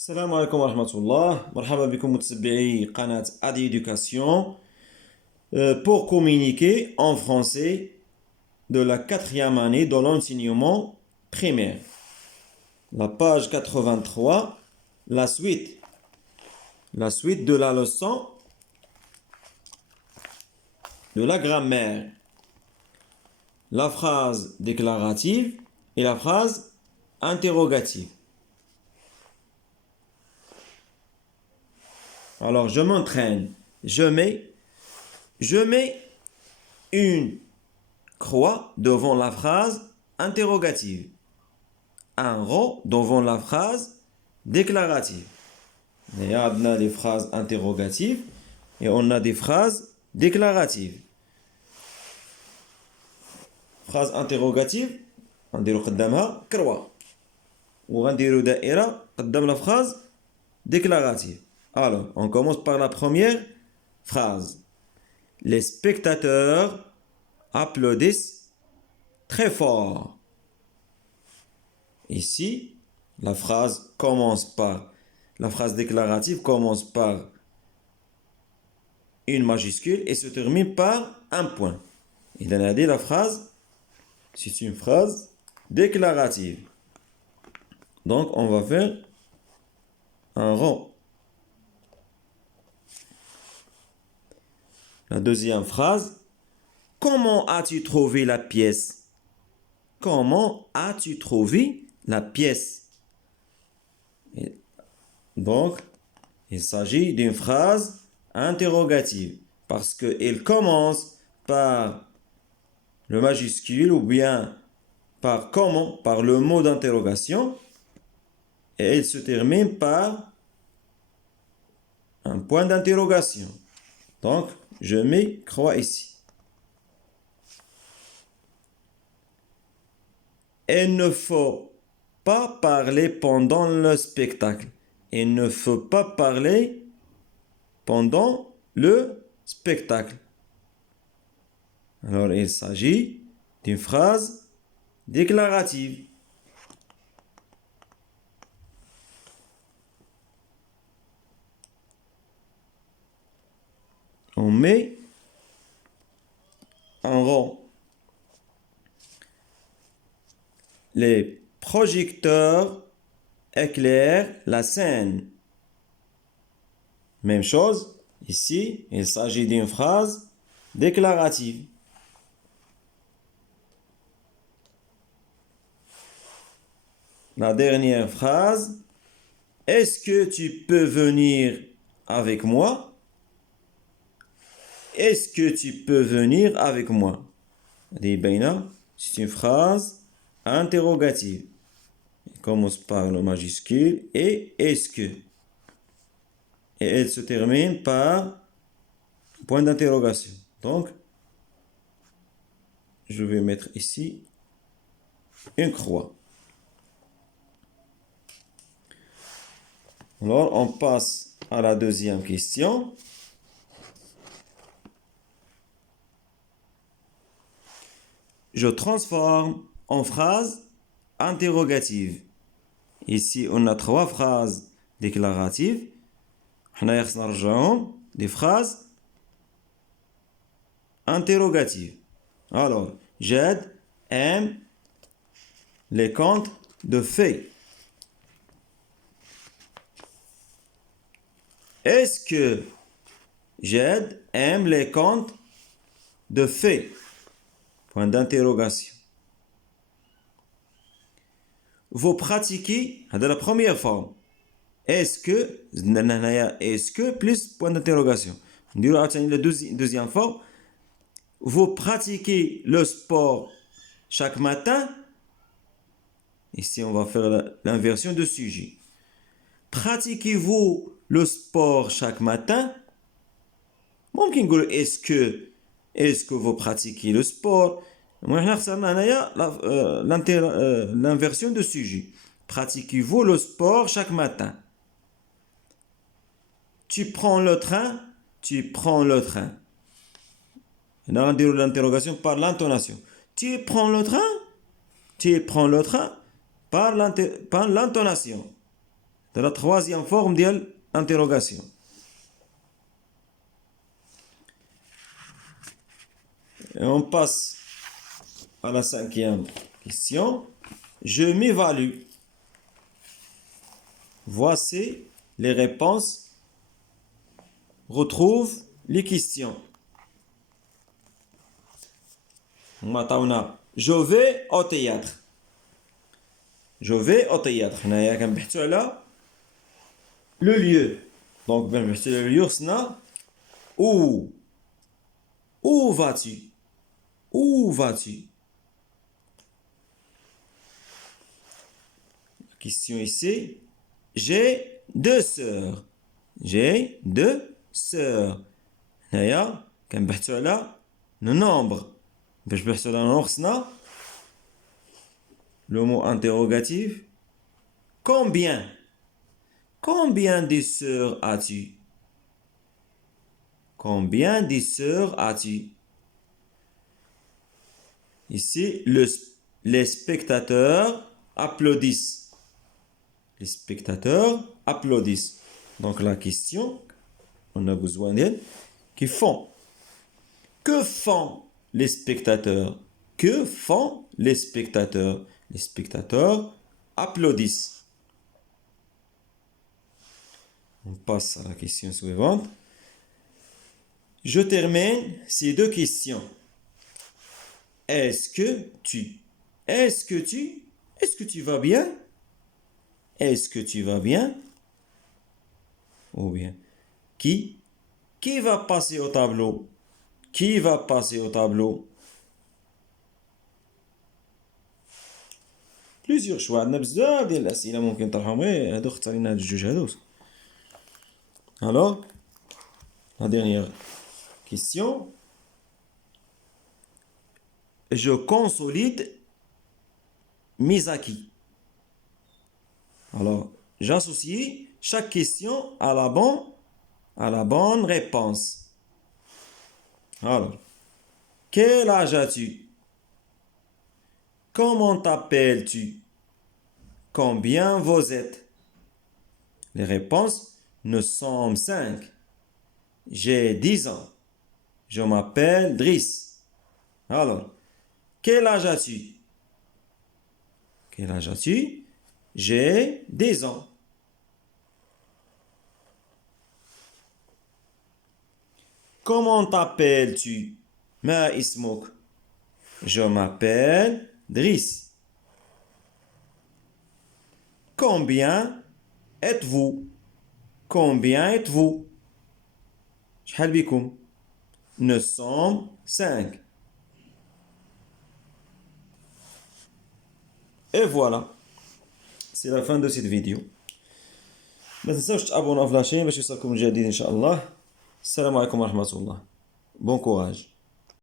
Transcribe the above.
السلام عليكم ورحمة الله. مرحبا بكم متتبعي قناة Adi Education pour communiquer en français de la quatrième année de l'enseignement primaire. La page 83, la suite. La suite de la leçon de la grammaire. La phrase déclarative et la phrase interrogative. Alors, je m'entraîne. Je mets une croix devant la phrase interrogative. Un rond devant la phrase déclarative. Et on a des phrases interrogatives et on a des phrases déclaratives. Phrase interrogative, نديرو قدامها كروة وغنديرو دائرة قدام la phrase déclarative. Alors, on commence par la première phrase. Les spectateurs applaudissent très fort. Ici, la phrase déclarative commence par une majuscule et se termine par un point. Il en a dit la phrase, c'est une phrase déclarative. Donc, on va faire un rond. La deuxième phrase, comment as-tu trouvé la pièce? Comment as-tu trouvé la pièce? Et donc, il s'agit d'une phrase interrogative parce qu'elle commence par le majuscule ou bien par comment, par le mot d'interrogation et elle se termine par un point d'interrogation. Donc, je mets croix ici. Il ne faut pas parler pendant le spectacle. Il ne faut pas parler pendant le spectacle. Alors, il s'agit d'une phrase déclarative. On met en rond. Les projecteurs éclairent la scène. Même chose, ici, il s'agit d'une phrase déclarative. La dernière phrase, est-ce que tu peux venir avec moi? Est-ce que tu peux venir avec moi? C'est une phrase interrogative. Elle commence par le majuscule et est-ce que? Et elle se termine par point d'interrogation. Donc, je vais mettre ici une croix. Alors, on passe à la deuxième question. Je transforme en phrase interrogative. Ici, on a trois phrases déclaratives. Des phrases interrogatives. Alors, Jed aime les contes de fées. Est-ce que Jed aime les contes de fées? Point d'interrogation. Vous pratiquez, c'est la première forme. Est-ce que plus point d'interrogation. La deuxième forme. Vous pratiquez le sport chaque matin. Ici, on va faire l'inversion de sujet. Pratiquez-vous le sport chaque matin? Est-ce que vous pratiquez le sport? L'inversion de sujet. Pratiquez-vous le sport chaque matin? Tu prends le train? Tu prends le train. On dit l'interrogation par l'intonation. Tu prends le train? Tu prends le train par l'intonation. de la troisième forme de l'interrogation. Et on passe à la cinquième question. Je m'évalue. Voici les réponses. Retrouve les questions. Je vais au théâtre. Je vais au théâtre. هنايا كنبحثوا على le lieu. Donc بنبحثوا على le lieu خصنا où. Où vas-tu? Où vas-tu? La question ici. J'ai deux sœurs. J'ai deux sœurs. هنايا كنبحثوا على le nombre. باش نبحثوا على le nombre خصنا le mot interrogatif. Combien? Combien de sœurs as-tu? Combien de sœurs as-tu? Ici, les spectateurs applaudissent. Les spectateurs applaudissent. Donc la question, on a besoin d'elle, qui font. Que font les spectateurs? Que font les spectateurs? Les spectateurs applaudissent. On passe à la question suivante. Je termine ces deux questions. Est-ce que tu vas bien? Est-ce que tu vas bien? Ou bien, qui va passer au tableau? Qui va passer au tableau? Plusieurs choix. عندنا بزاف ديال الأسئلة ممكن نطرحهم غير هادو اختارينا هاد الجوج هادوك. Alors, la dernière question. Je consolide mes acquis. Alors, j'associe chaque question à la bonne réponse. Alors, quel âge as-tu? Comment t'appelles-tu? Combien vous êtes? Les réponses, nous sommes 5. J'ai 10 ans. Je m'appelle Driss. Alors, quel âge as-tu? Quel âge as-tu? J'ai 10 ans. Comment t'appelles-tu? Ma ismouk. Je m'appelle Driss. Combien êtes-vous? Combien êtes-vous? شحال بكم? Nous sommes 5. Et voilà. C'est la fin de cette vidéo. ما تنساوش تابوناو في لاشين باش يوصلكم الجديد ان شاء الله. السلام عليكم ورحمة الله. Bon courage.